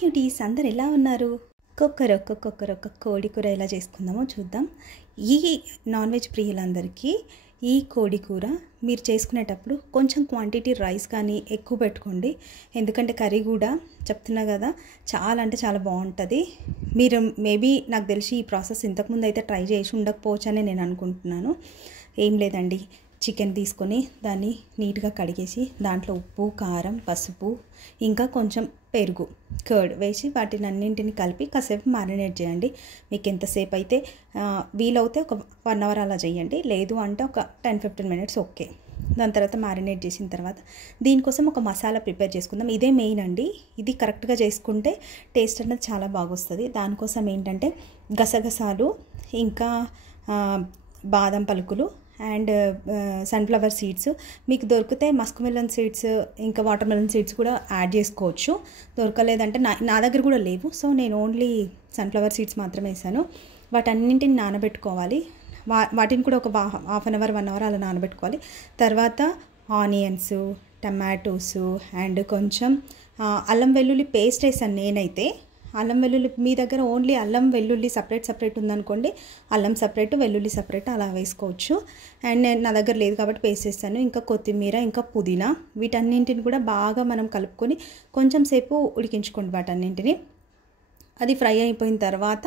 Cuties అందరు ఎలా ఉన్నారు? ఒక్కొక్కరొక్క కోడి కూర ఎలా చేసుకుందామో చూద్దాం. ఈ నాన్ వెజ్ ప్రియులందరికీ ఈ కోడి కూర మీరు చేసుకునేటప్పుడు కొంచెం క్వాంటిటీ రైస్ కానీ ఎక్కువ పెట్టుకోండి. ఎందుకంటే కర్రీ కూడా చెప్తున్నా కదా, చాలా అంటే చాలా బాగుంటుంది. మీరు మేబీ నాకు తెలిసి ఈ ప్రాసెస్ ఇంతకుముందు అయితే ట్రై చేసి ఉండకపోవచ్చు అని నేను అనుకుంటున్నాను. ఏం లేదండి, చికెన్ తీసుకొని దాన్ని నీట్గా కడిగేసి దాంట్లో ఉప్పు, కారం, పసుపు, ఇంకా కొంచెం పెరుగు, కర్డ్ వేసి వాటిని అన్నింటిని కలిపి కాసేపు మ్యారినేట్ చేయండి. మీకు ఎంతసేపు అయితే వీలవుతే ఒక 1 అవర్ అలా చేయండి, లేదు అంటే ఒక 10-15 మినిట్స్ ఓకే. దాని తర్వాత మ్యారినేట్ చేసిన తర్వాత దీనికోసం ఒక మసాలా ప్రిపేర్ చేసుకుందాం. ఇదే మెయిన్ అండి, ఇది కరెక్ట్గా చేసుకుంటే టేస్ట్ అనేది చాలా బాగా వస్తుంది. దానికోసం ఏంటంటే గసగసాలు, ఇంకా బాదం పలుకులు అండ్ సన్ఫ్లవర్ సీడ్స్, మీకు దొరికితే మస్క్ మెలన్ సీడ్స్ ఇంకా వాటర్ మెలన్ సీడ్స్ కూడా యాడ్ చేసుకోవచ్చు. దొరకలేదంటే నా దగ్గర కూడా లేవు, సో నేను ఓన్లీ సన్ఫ్లవర్ సీడ్స్ మాత్రమే వేసాను. వాటన్నింటిని నానబెట్టుకోవాలి. వాటిని కూడా ఒక హాఫ్ అన్ అవర్ 1 అవర్ అలా నానబెట్టుకోవాలి. తర్వాత ఆనియన్స్, టమాటోస్ అండ్ కొంచెం అల్లం వెల్లుల్లి పేస్ట్ వేసాను నేనైతే. అల్లం వెల్లుల్లి మీ దగ్గర ఓన్లీ అల్లం వెల్లుల్లి సపరేట్ ఉందనుకోండి, అల్లం సపరేట్ వెల్లుల్లి సపరేట్ అలా వేసుకోవచ్చు. అండ్ నేను నా దగ్గర లేదు కాబట్టి పేస్ట్ చేస్తాను. ఇంకా కొత్తిమీర, ఇంకా పుదీనా, వీటన్నింటిని కూడా బాగా మనం కలుపుకొని కొంచెం సేపు ఉడికించుకోండి వాటన్నింటిని. అది ఫ్రై అయిపోయిన తర్వాత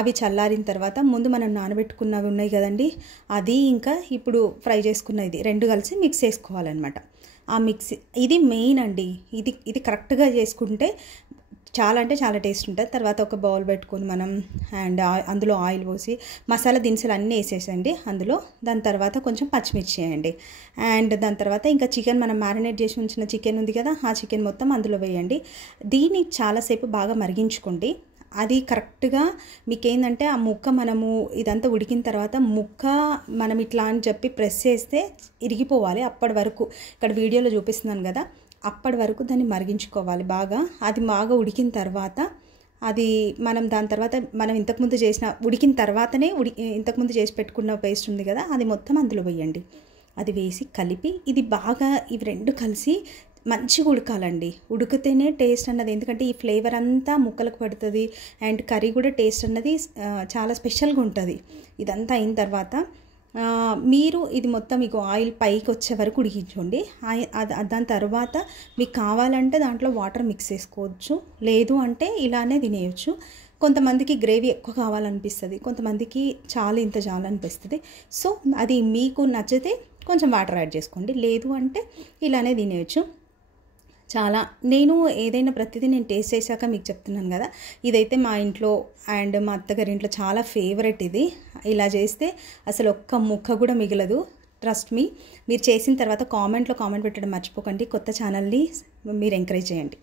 అవి చల్లారిన తర్వాత ముందు మనం నానబెట్టుకున్నవి ఉన్నాయి కదండి, అది ఇంకా ఇప్పుడు ఫ్రై చేసుకున్న ఇది 2 కలిసి మిక్స్ చేసుకోవాలన్నమాట. ఆ మిక్స్ ఇది మెయిన్ అండి. ఇది కరెక్ట్గా చేసుకుంటే చాలా అంటే చాలా టేస్ట్ ఉంటుంది. తర్వాత ఒక బౌల్ పెట్టుకొని మనం అండ్ అందులో ఆయిల్ పోసి మసాలా దినుసులు అన్నీ వేసేసండి అందులో. దాని తర్వాత కొంచెం పచ్చిమిర్చి వేయండి. అండ్ దాని తర్వాత ఇంకా చికెన్, మనం మ్యారినేట్ చేసి ఉంచిన చికెన్ ఉంది కదా, ఆ చికెన్ మొత్తం అందులో వేయండి. దీన్ని చాలాసేపు బాగా మరిగించుకోండి. అది కరెక్ట్గా మీకు ఏంటంటే ఆ ముక్క మనము ఇదంతా ఉడికిన తర్వాత ముక్క మనం ఇట్లా అని చెప్పి ప్రెస్ చేస్తే ఇరిగిపోవాలి. అప్పటి వరకు ఇక్కడ వీడియోలో చూపిస్తున్నాను కదా, అప్పటి వరకు దాన్ని మరిగించుకోవాలి బాగా. అది బాగా ఉడికిన తర్వాత అది దాని తర్వాత మనం ఇంతకుముందు ఉడికిన తర్వాతనే ఇంతకుముందు చేసి పెట్టుకున్న పేస్ట్ ఉంది కదా, అది మొత్తం అందులో వేయండి. అది వేసి కలిపి ఇది బాగా ఇవి 2 కలిసి మంచిగా ఉడకాలండి. ఉడికితేనే టేస్ట్ అన్నది, ఎందుకంటే ఈ ఫ్లేవర్ అంతా ముక్కలకు పడుతుంది అండ్ కర్రీ కూడా టేస్ట్ అన్నది చాలా స్పెషల్గా ఉంటుంది. ఇదంతా అయిన తర్వాత మీరు ఇది మొత్తం మీకు ఆయిల్ పైకి వచ్చే వరకు ఉడికించండి. దాని తర్వాత మీకు కావాలంటే దాంట్లో వాటర్ మిక్స్ చేసుకోవచ్చు, లేదు అంటే ఇలానే తినేయచ్చు. కొంతమందికి గ్రేవీ ఎక్కువ కావాలనిపిస్తుంది, కొంతమందికి ఇంత చాలు అనిపిస్తుంది. సో అది మీకు నచ్చితే కొంచెం వాటర్ యాడ్ చేసుకోండి, లేదు అంటే ఇలానే తినేయచ్చు. నేను ఏదైనా ప్రతిదీ నేను టేస్ట్ చేశాక మీకు చెప్తున్నాను కదా, ఇదైతే మా ఇంట్లో అండ్ మా అత్తగారి ఇంట్లో చాలా ఫేవరెట్ ఇది. ఇలా చేస్తే అసలు ఒక్క ముక్క కూడా మిగలదు. Trust me. మీరు చేసిన తర్వాత కామెంట్ పెట్టడం మర్చిపోకండి. కొత్త ఛానల్ని మీరు ఎంకరేజ్ చేయండి.